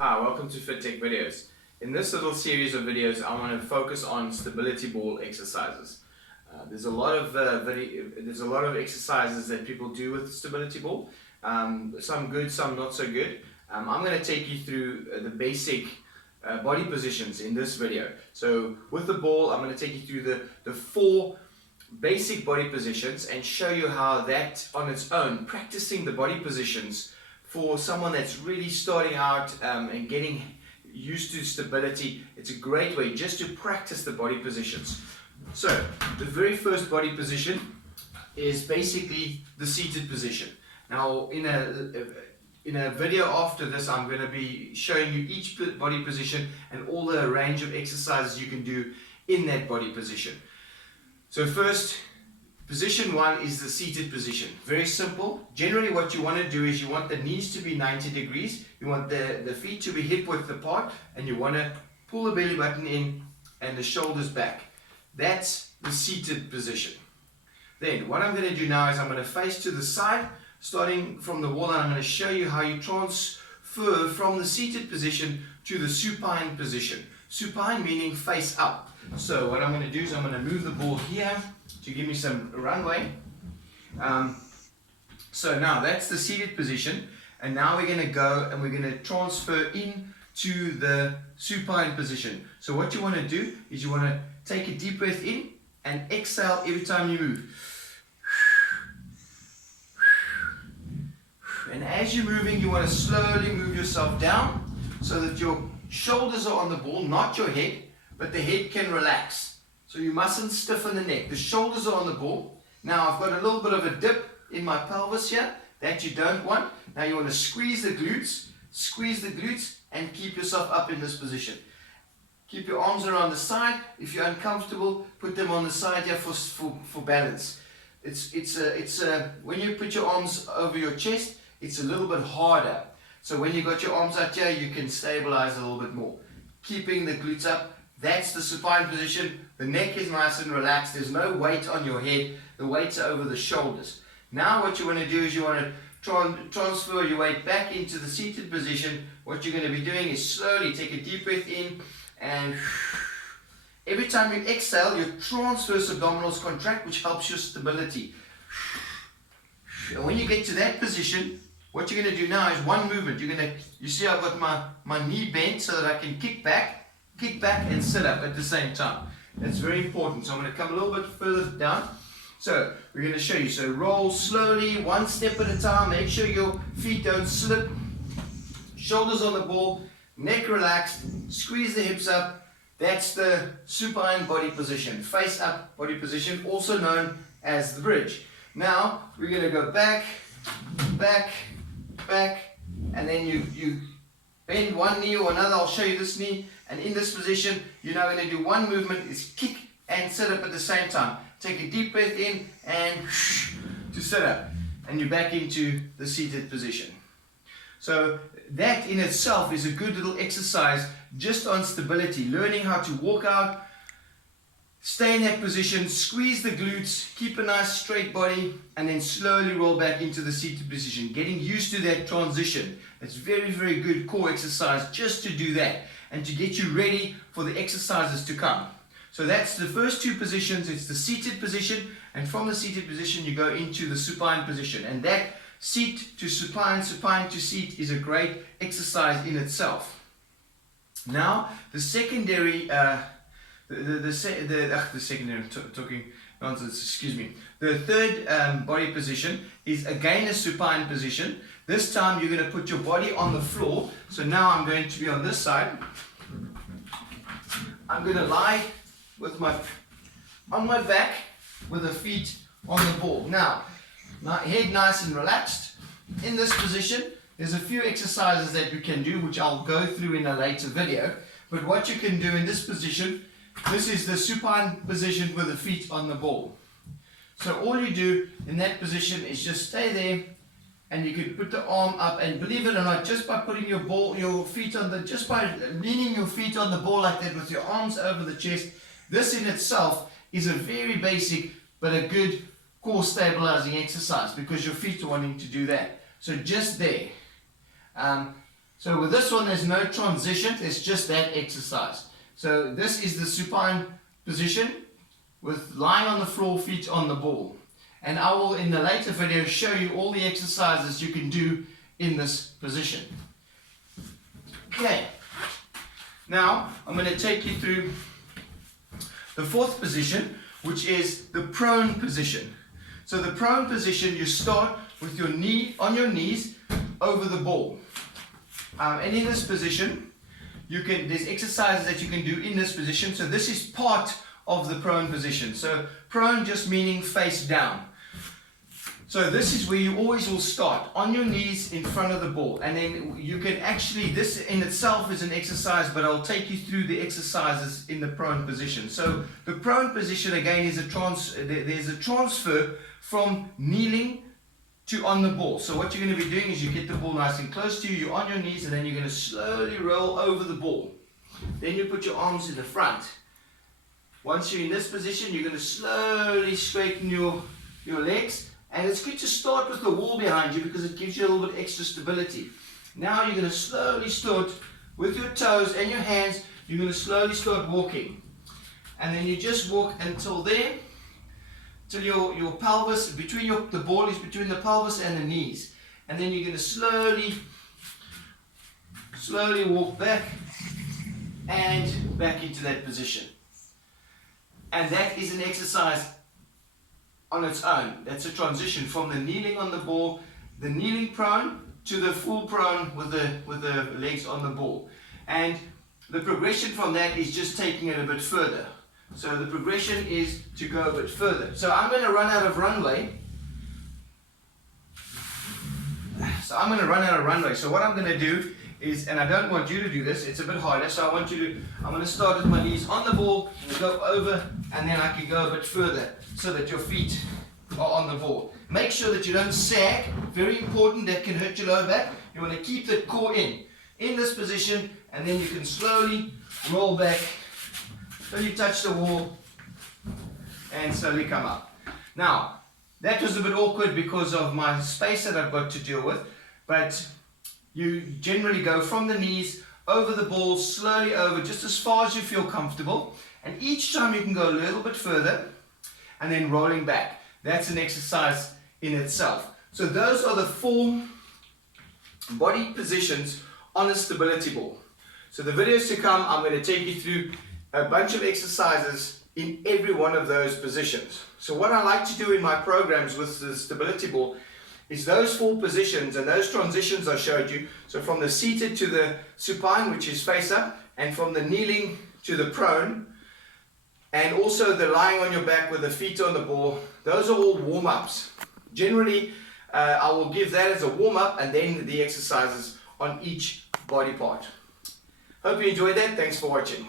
Hi, welcome to FitTech Videos. In this little series of videos, I want to focus on stability ball exercises. There's a lot of exercises that people do with the stability ball. Some good, some not so good. I'm going to take you through the basic body positions in this video. So with the ball, I'm going to take you through the four basic body positions and show you how that on its own, practicing the body positions for someone that's really starting out and getting used to stability, it's a great way just to practice the body positions. So the very first body position is basically the seated position. Now in a video after this, I'm going to be showing you each body position and all the range of exercises you can do in that body position. So first, position one is the seated position. Very simple. Generally what you want to do is you want the knees to be 90 degrees, you want the feet to be hip width apart, and you want to pull the belly button in and the shoulders back. That's the seated position. Then what I'm going to do now is I'm going to face to the side, starting from the wall, and I'm going to show you how you transfer from the seated position to the supine position. Supine meaning face up. So what I'm going to do is I'm going to move the ball here to give me some runway. So now that's the seated position, and now we're going to go and we're going to transfer in to the supine position. So what you want to do is you want to take a deep breath in and exhale every time you move. And as you're moving, you want to slowly move yourself down so that your shoulders are on the ball, not your head, but the head can relax. So you mustn't stiffen the neck. The shoulders are on the ball. Now I've got a little bit of a dip in my pelvis here that you don't want. Now you want to squeeze the glutes, and keep yourself up in this position. Keep your arms around the side. If you're uncomfortable, put them on the side here for balance. When you put your arms over your chest, it's a little bit harder. So when you got your arms out here, you can stabilize a little bit more. Keeping the glutes up. That's the supine position. The neck is nice and relaxed. There's no weight on your head. The weights are over the shoulders. Now what you want to do is you want to transfer your weight back into the seated position. What you're going to be doing is slowly take a deep breath in, and every time you exhale, your transverse abdominals contract, which helps your stability. And when you get to that position, what you're going to do now is one movement. You see I've got my knee bent so that I can kick back and sit up at the same time. That's very important. So I'm going to come a little bit further down. So we're going to show you. So roll slowly, one step at a time. Make sure your feet don't slip. Shoulders on the ball, neck relaxed, squeeze the hips up. That's the supine body position, face up body position, also known as the bridge. Now we're going to go back, and then you bend one knee or another. I'll show you this knee. And in this position, you're now going to do one movement, is kick and sit up at the same time. Take a deep breath in and to sit up. And you're back into the seated position. So that in itself is a good little exercise just on stability. Learning how to walk out, stay in that position, squeeze the glutes, keep a nice straight body, and then slowly roll back into the seated position. Getting used to that transition. It's very, very good core exercise just to do that and to get you ready for the exercises to come. So that's the first two positions. It's the seated position, and from the seated position you go into the supine position. And that seat to supine, supine to seat is a great exercise in itself. Now the secondary talking nonsense, excuse me. The third body position is again a supine position. This time you're going to put your body on the floor. So now I'm going to be on this side. I'm going to lie on my back with the feet on the ball. Now, my head nice and relaxed. In this position, there's a few exercises that you can do, which I'll go through in a later video. But what you can do in this position, this is the supine position with the feet on the ball. So all you do in that position is just stay there, and you can put the arm up, and believe it or not, just by putting your feet on just by leaning your feet on the ball like that with your arms over the chest, this in itself is a very basic but a good core stabilizing exercise because your feet are wanting to do that. So just there. So with this one, there's no transition, it's just that exercise. So this is the supine position with lying on the floor, feet on the ball. And I will, in the later video, show you all the exercises you can do in this position. Okay, now I'm going to take you through the fourth position, which is the prone position. So the prone position, you start with your knee on your knees over the ball. And in this position, there's exercises that you can do in this position. So this is part of the prone position. So prone just meaning face down. So this is where you always will start, on your knees in front of the ball. And then you can actually, this in itself is an exercise, but I'll take you through the exercises in the prone position. So the prone position again is there's a transfer from kneeling to on the ball. So what you're going to be doing is you get the ball nice and close to you, you're on your knees, and then you're going to slowly roll over the ball. Then you put your arms in the front. Once you're in this position, you're going to slowly straighten your legs. And it's good to start with the wall behind you because it gives you a little bit extra stability. Now you're going to slowly start with your toes and your hands. You're going to slowly start walking. And then you just walk until there, till your pelvis, the ball is between the pelvis and the knees. And then you're going to slowly walk back and back into that position. And that is an exercise on its own. That's a transition from the kneeling on the ball, the kneeling prone, to the full prone with the legs on the ball. And the progression from that is just taking it a bit further. So the progression is to go a bit further. So I'm going to run out of runway. So what I'm going to do is, and I don't want you to do this, it's a bit harder, so I'm going to start with my knees on the ball, and go over, and then I can go a bit further, so that your feet are on the ball. Make sure that you don't sag, very important, that can hurt your lower back. You want to keep the core in this position, and then you can slowly roll back, till you touch the wall, and slowly come up. Now, that was a bit awkward because of my space that I've got to deal with, but you generally go from the knees, over the ball, slowly over, just as far as you feel comfortable. And each time you can go a little bit further, and then rolling back. That's an exercise in itself. So those are the 4 body positions on a stability ball. So the videos to come, I'm going to take you through a bunch of exercises in every one of those positions. So what I like to do in my programs with the stability ball is those 4 positions and those transitions I showed you. So from the seated to the supine, which is face up, and from the kneeling to the prone, and also the lying on your back with the feet on the ball. Those are all warm-ups. Generally, I will give that as a warm-up and then the exercises on each body part. Hope you enjoyed that. Thanks for watching.